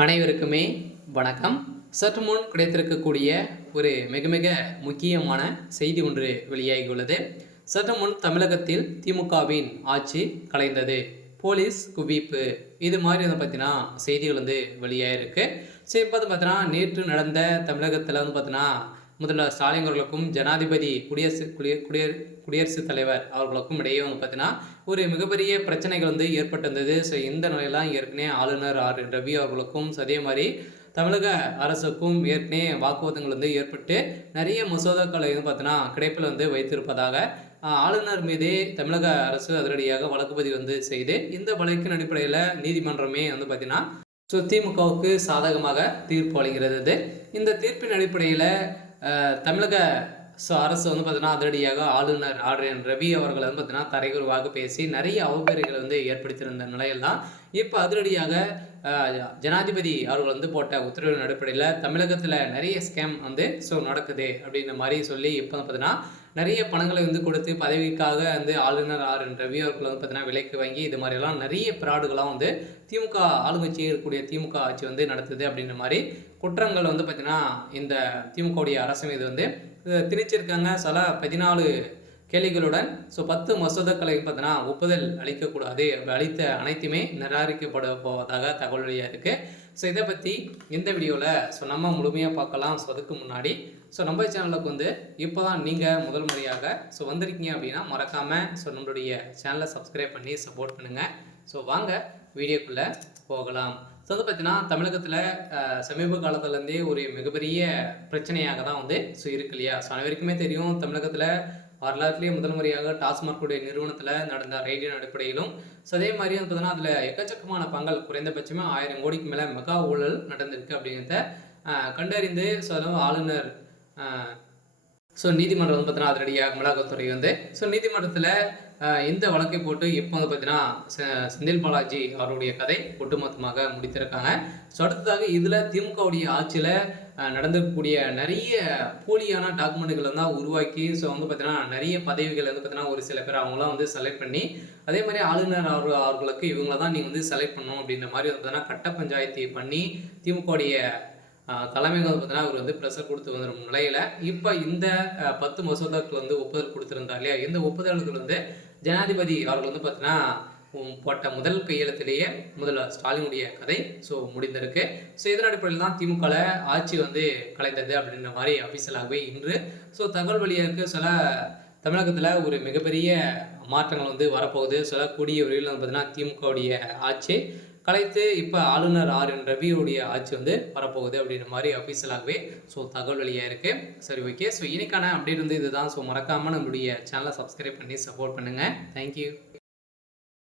அனைவருக்குமே வணக்கம். சற்று முன் கிடைத்திருக்கக்கூடிய ஒரு மிக மிக முக்கியமான செய்தி ஒன்று வெளியாகியுள்ளது. சற்று முன் தமிழகத்தில் திமுகவின் ஆட்சி கலைந்தது, போலீஸ் குவிப்பு, இது மாதிரி வந்து பார்த்தீங்கன்னா செய்திகள் வந்து வெளியாகிருக்கு. சரி, பார்த்தீங்கன்னா நேற்று நடந்த தமிழகத்தில் வந்து பார்த்தீங்கன்னா முதல்வர் ஸ்டாலின் அவர்களுக்கும் ஜனாதிபதி குடியரசுத் தலைவர் அவர்களுக்கும் இடையே வந்து பார்த்தீங்கன்னா ஒரு மிகப்பெரிய பிரச்சனைகள் வந்து ஏற்பட்டிருந்தது. ஸோ இந்த நிலையெல்லாம் ஏற்கனவே ஆளுநர் ரவி அவர்களுக்கும் அதே மாதிரி தமிழக அரசுக்கும் ஏற்கனவே வாக்குவாதங்கள் வந்து ஏற்பட்டு நிறைய மசோதாக்களை வந்து பார்த்தீங்கன்னா கிடைப்பில் வந்து வைத்திருப்பதாக ஆளுநர் மீதே தமிழக அரசு அதிரடியாக வழக்கு பதிவு வந்து செய்து இந்த வழக்கின் அடிப்படையில் நீதிமன்றமே வந்து பார்த்தீங்கன்னா திமுகவுக்கு சாதகமாக தீர்ப்பு அளிக்கிறது. இந்த தீர்ப்பின் அடிப்படையில் தமிழக அரசு வந்து பார்த்தீங்கன்னா அதிரடியாக ஆளுநர் ரவி அவர்களை வந்து பார்த்தீங்கன்னா தரைகுறவாக பேசி நிறைய அவப்பெயர்களை வந்து ஏற்படுத்தியிருந்த நிலையில் தான் இப்போ அதிரடியாக ஜனாதிபதி அவர்கள் வந்து போட்ட உத்தரவின் அடிப்படையில் தமிழகத்தில் நிறைய ஸ்கேம் வந்து நடக்குது அப்படின்ற மாதிரி சொல்லி இப்போ பார்த்தீங்கன்னா நிறைய பணங்களை வந்து கொடுத்து பதவிக்காக வந்து ஆளுநர் ரவி அவர்கள் வந்து பார்த்தீங்கன்னா விலைக்கு வாங்கி இது மாதிரிலாம் நிறைய பிராடுகளாம் வந்து திமுக ஆளுங்கட்சி இருக்கக்கூடிய திமுக ஆட்சி வந்து நடத்துது அப்படின்ற மாதிரி குற்றங்கள் வந்து பார்த்தீங்கன்னா இந்த திமுகவுடைய அரசு மீது வந்து திணிச்சிருக்காங்க. சில 14 கேள்விகளுடன் 10 மசோதாக்களை பார்த்தீங்கன்னா ஒப்புதல் அளிக்கக்கூடாது, அளித்த அனைத்துமே நிராகரிக்கப்பட போவதாக தகவல் வெளியாக இருக்குது. இதை பற்றி இந்த வீடியோவில் நம்ம முழுமையாக பார்க்கலாம். அதுக்கு முன்னாடி நம்ம சேனலுக்கு வந்து இப்போ தான் நீங்கள் முதல் முறையாக வந்திருக்கீங்க அப்படின்னா மறக்காமல் நம்மளுடைய சேனலை சப்ஸ்கிரைப் பண்ணி சப்போர்ட் பண்ணுங்கள். வாங்க வீடியோக்குள்ளே போகலாம். வந்து பார்த்தீங்கன்னா தமிழகத்தில் சமீப காலத்துலேருந்தே ஒரு மிகப்பெரிய பிரச்சனையாக தான் வந்து இருக்கு இல்லையா. அனைவருக்குமே தெரியும், தமிழகத்தில் வரலாற்றுலேயே முதல் முறையாக டாஸ்மார்க்குடைய நிறுவனத்தில் நடந்த ரைடின் அடிப்படையிலும் அதே மாதிரி வந்து பார்த்தீங்கன்னா அதில் எக்கச்சக்கமான பங்கள் குறைந்தபட்சமே 1000 கோடிக்கு மேலே மெகா ஊழல் நடந்திருக்கு அப்படிங்கிறத கண்டறிந்து ஆளுநர் நீதிமன்றம் வந்து பார்த்தீங்கன்னா அதிரடியாக அமலாக்கத்துறை வந்து நீதிமன்றத்தில் இந்த வழக்கை போட்டு இப்போ வந்து பார்த்தீங்கன்னா செந்தில் பாலாஜி அவருடைய கதை ஒட்டுமொத்தமாக முடித்திருக்காங்க. அடுத்ததாக இதில் திமுகவுடைய ஆட்சியில் நடந்தக்கூடிய நிறைய போலியான டாக்குமெண்ட்டுகளை தான் உருவாக்கி வந்து பார்த்தீங்கன்னா நிறைய பதவிகள் வந்து பார்த்தீங்கன்னா ஒரு சில பேர் அவங்களாம் வந்து செலக்ட் பண்ணி அதே மாதிரி ஆளுநர் அவர்களுக்கு இவங்கள தான் நீங்கள் வந்து செலக்ட் பண்ணணும் அப்படின்ற மாதிரி வந்து பார்த்தீங்கன்னா கட்ட பஞ்சாயத்து பண்ணி திமுகவுடைய தலைமைகள் வந்து பார்த்தீங்கன்னா அவர் வந்து ப்ரெஷர் கொடுத்து வந்துடும் நிலையில் இப்போ இந்த 10 மசோதாக்கள் வந்து ஒப்புதல் கொடுத்துருந்தார் இல்லையா. இந்த ஒப்புதல்கள் வந்து ஜனாதிபதி அவர்கள் வந்து பார்த்தீங்கன்னா போட்ட முதல் கையெழுத்திலேயே முதல்வர் ஸ்டாலினுடைய கதை முடிந்திருக்கு. இதன் அடிப்படையில் தான் திமுகவில் ஆட்சி வந்து கலைந்தது அப்படின்ற மாதிரி அபிஷியலாகவே இன்று தகவல் வெளியாக சில தமிழகத்தில் ஒரு மிகப்பெரிய மாற்றங்கள் வந்து வரப்போகுது. கூடிய விரைவில் வந்து பார்த்தீங்கன்னா திமுகவுடைய ஆட்சி கலைத்து இப்போ ஆளுநர் ரவியுடைய ஆட்சி வந்து வரப்போகுது அப்படின்ற மாதிரி அஃபீஷியலாகவே தகவல் வெளியாக இருக்குது. சரி, ஓகே. இன்னைக்கான அப்டேட் வந்து இதுதான். மறக்காமல் நம்மளுடைய சேனலை சப்ஸ்கிரைப் பண்ணி சப்போர்ட் பண்ணுங்கள். தேங்க்யூ.